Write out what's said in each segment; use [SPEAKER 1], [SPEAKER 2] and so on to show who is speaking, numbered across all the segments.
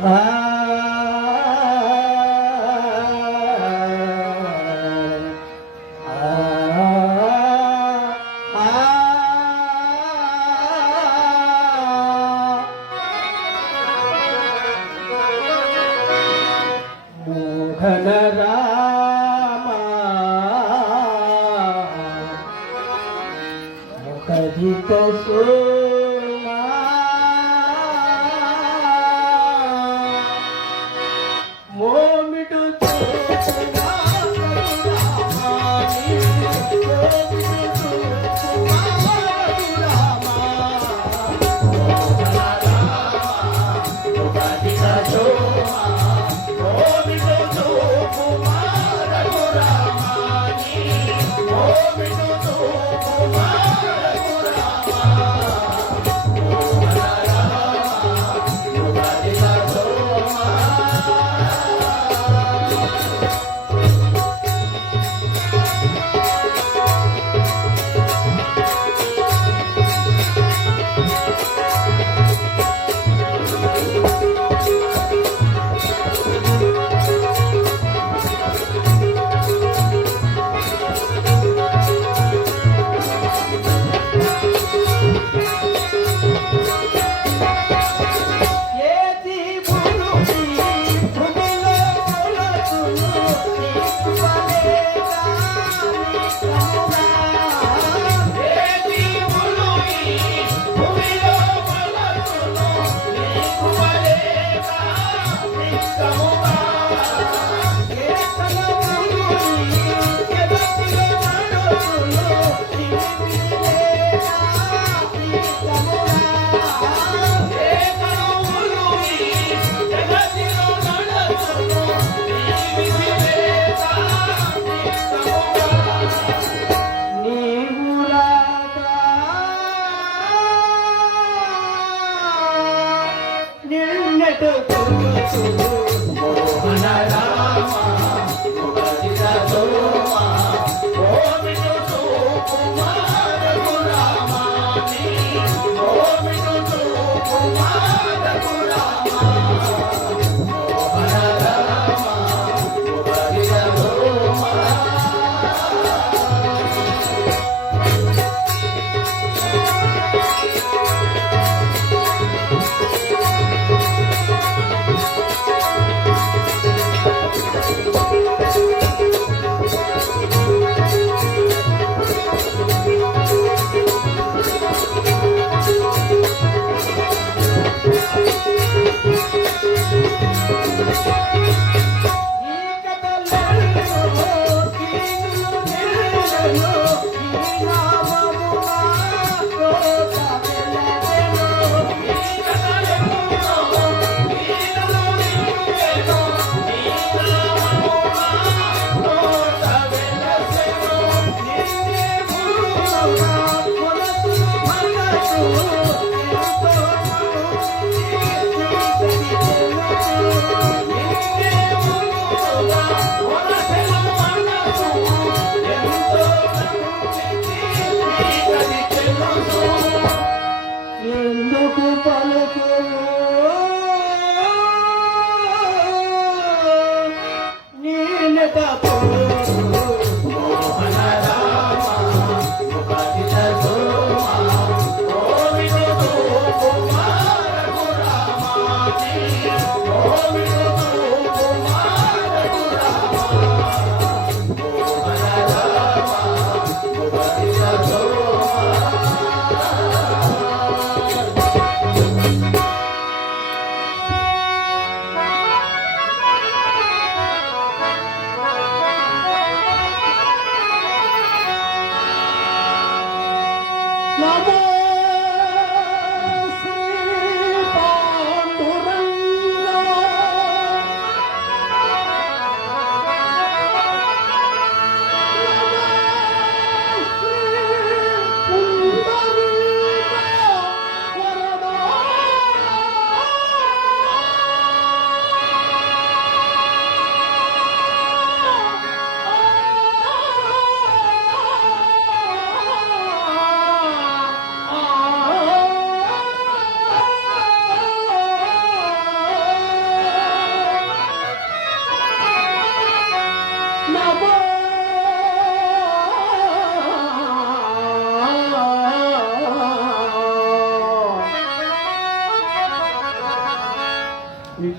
[SPEAKER 1] Mukhana
[SPEAKER 2] Amen.
[SPEAKER 1] to go to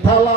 [SPEAKER 1] తలా